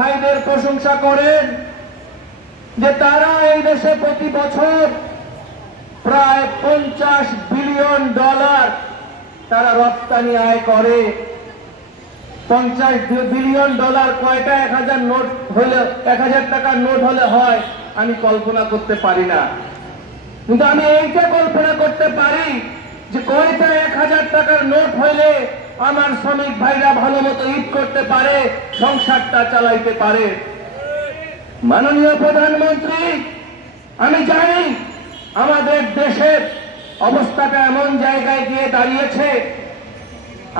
ভাইদের প্রশংসা করেন যে তারা এই দেশে প্রতি বছর প্রায় পঞ্চাশ বিলিয়ন ডলার তারা রপ্তানি আয় করে। পঞ্চাশ বিলিয়ন ডলার কয়টা? এক হাজার নোট হলে, এক হাজার টাকার নোট হলে হয়। আমি কল্পনা করতে পারি না। কিন্তু আমি এইটা কল্পনা করতে পারি যে কয়টা এক হাজার টাকার নোট হইলে আমার শ্রমিক ভাইরা ভালো মতো ঈদ করতে পারে, সংসারটা চালাইতে পারে। মাননীয় প্রধানমন্ত্রী, আমি জানি আমাদের দেশের অবস্থাটা এমন জায়গায় গিয়ে দাঁড়িয়েছে,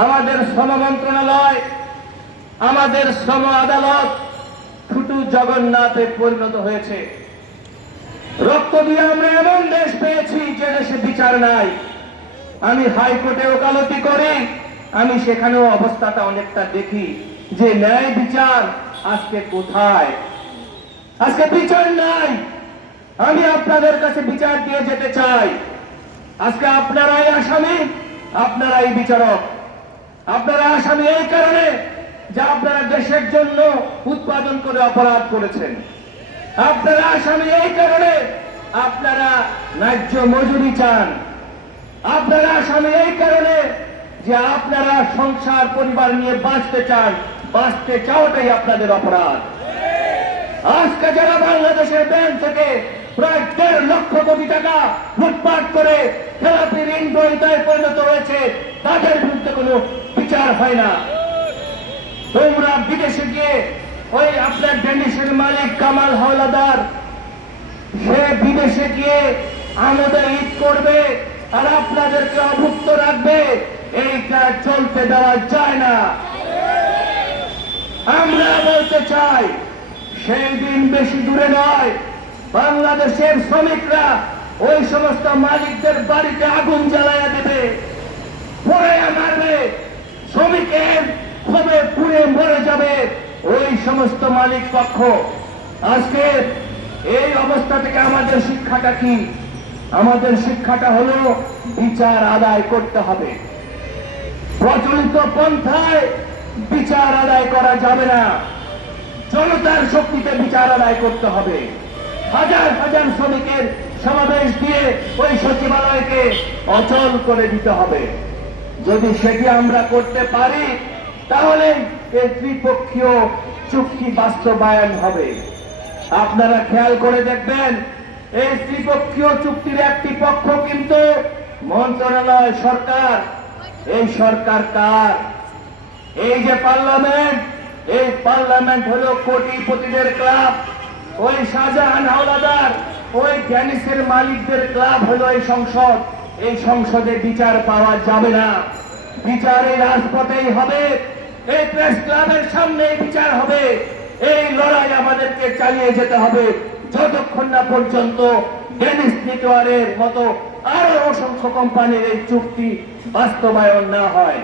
আমাদের শ্রম মন্ত্রণালয়, আমাদের শ্রম আদালত ফুটু জগন্নাথে পরিণত হয়েছে। রক্ত দিয়ে আমরা এমন দেশ পেয়েছি যে দেশে বিচার নাই। আমি হাইকোর্টে ওকালতি করি আমি সেখানেও অবস্থাটা অনেকটা দেখি যে ন্যায় বিচার আজকে কোথায়? আজকে বিচার নাই। আমি আপনাদের কাছে বিচার দিয়ে যেতে চাই। আজকে আপনারাই আসামি, আপনারাই বিচারক। আপনারা আসামি এই কারণে যে আপনারা দেশের জন্য উৎপাদন করে অপরাধ করেছেন। আপনারা আসামি এই কারণে আপনারা ন্যায্য মজুরি চান। আপনারা আসামি এই কারণে যে আপনারা সংসার, পরিবার নিয়ে বাঁচতে চান, বাঁচতে চাওয়াটাই আপনাদের অপরাধ। আজকে যারা বাংলাদেশের ব্যাংক থেকে প্রায় দেড় লক্ষ কোটি টাকা লুটপাট করে খেলাপি ঋণ গ্রহিতায় পরিণত হয়েছে, তাদের বিরুদ্ধে কোনো বিচার হয় না। তোমরা বিদেশে গিয়ে ওই আপনার ডেনিসের মালিক কামাল হাওলাদার, সে বিদেশে গিয়ে আমাদের ঈদ করবে আর আপনাদেরকে অভুক্ত রাখবে। এইটা চলতে দেওয়া যায় না। আমরা বলতে চাই, সেই দিন বেশি দূরে নয়, বাংলাদেশের শ্রমিকরা ওই সমস্ত মালিকদের বাড়িতে আগুন জ্বালায়া দেবে পড়ে মারবে, শ্রমিকের ক্ষোভে পুড়ে মরে যাবে ওই সমস্ত মালিক পক্ষ। আজকে এই অবস্থা থেকে আমাদের শিক্ষাটা কি? আমাদের শিক্ষাটা হলো বিচার আদায় করতে হবে। প্রচলিত পন্থায় বিচার আদায় করা যাবে না। জনতার শক্তিতে বিচার আদায় করতে হবে। হাজার হাজার শ্রমিকের সমাবেশ দিয়ে ওই সচিবালয়কে অচল করে দিতে হবে। যদি সেটি আমরা করতে পারি, তাহলে এই ত্রিপক্ষীয় চুক্তি বাস্তবায়ন হবে। আপনারা খেয়াল করে দেখবেন, এই ত্রিপক্ষীয় চুক্তির একটি পক্ষ কিন্তু মন্ত্রণালয় সরকার এই সরকার কার? এই যে পার্লামেন্ট, এই পার্লামেন্ট হলো কোটিপতিদের ক্লাব। ওই শাহজাহান হাওলাদার, ওই গ্যানিসের মালিকদের ক্লাব হলো এই সংসদ। এই সংসদে বিচার পাওয়া যাবে না। বিচার এই রাজপথেই হবে। এই প্রেস ক্লাবের সামনে বিচার হবে। এই লড়াই আমাদেরকে চালিয়ে যেতে হবে। যতক্ষণ না পর্যন্ত ডেনিস নিটোয়ারের মতো আরও অসংখ্য কোম্পানির এই চুক্তি বাস্তবায়ন না হয়।